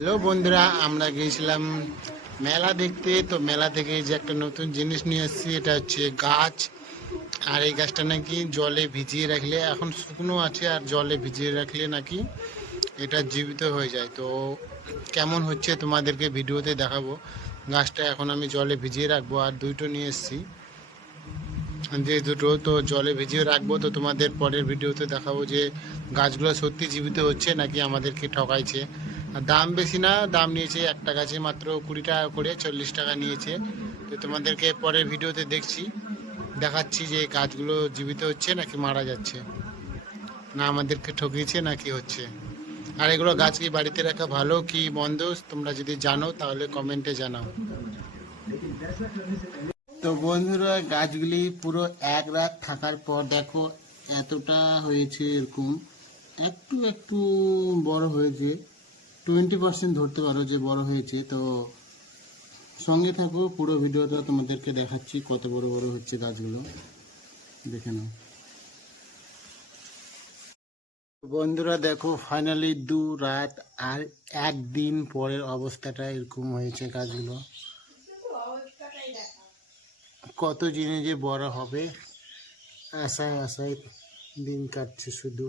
Hello বন্ধুরা, আমরা গিয়েছিলাম মেলা দেখতে। তো মেলা থেকে যে একটা নতুন জিনিস নিয়ে এসেছি, এটা হচ্ছে গাছ। আর এই গাছটা নাকি জলে ভিজিয়ে রাখলে, এখন শুকনো আছে, আর জলে ভিজিয়ে রাখলে নাকি এটা জীবিত হয়ে যায়। তো কেমন হচ্ছে তোমাদেরকে ভিডিওতে দেখাবো। গাছটা এখন আমি জলে ভিজিয়ে রাখবো, আর দুটো নিয়ে এসেছি, যে দুটো তো জলে ভিজিয়ে রাখবো। তো তোমাদের পরের ভিডিওতে দেখাবো যে গাছগুলো সত্যি জীবিত হচ্ছে নাকি আমাদেরকে ঠকাইছে। আর দাম বেশি না, দাম নিয়েছে একটা গাছে মাত্র 20 টাকা করে, 40 টাকা নিয়েছে। তো তোমাদেরকে পরের ভিডিওতে দেখাচ্ছি যে গাছগুলো জীবিত হচ্ছে নাকি মারা যাচ্ছে, না আমাদেরকে ঠকিয়েছে নাকি হচ্ছে। আর এগুলো গাছ কি বাড়িতে রাখা ভালো কি মন্দ, তোমরা যদি জানো তাহলে কমেন্টে জানাও। তো বন্ধুরা, গাছগুলি পুরো এক রাত থাকার পর দেখো এতটা হয়েছে, এরকম একটু একটু বড় হয়েছে। 20% ধরতে পারো যে বড় হয়েছে। তো সঙ্গে থাকো, পুরো ভিডিওটা তোমাদেরকে দেখাচ্ছি কত বড় বড় হচ্ছে গাছগুলো, দেখে নাও। বন্ধুরা দেখো, ফাইনালি 2 রাত আর একদিন পরের অবস্থাটা এরকম হয়েছে গাছগুলো। কত জিনিস যে বড় হবে, আশায় আশায় দিন কাটছে শুধু।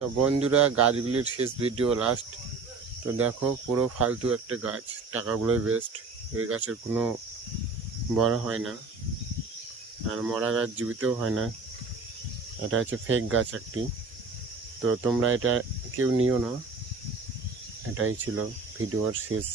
তো বন্ধুরা, গাছগুলির শেষ ভিডিও লাস্ট। তো দেখো পুরো ফালতু একটা গাছ, টাকাগুলোই বেস্ট। এই গাছের কোনো বড় হয় না, আর মরা গাছ জীবিতও হয় না। এটা হচ্ছে ফেক গাছ একটি। তো তোমরা এটা কেউ নিও না। এটাই ছিল ভিডিওর শেষ।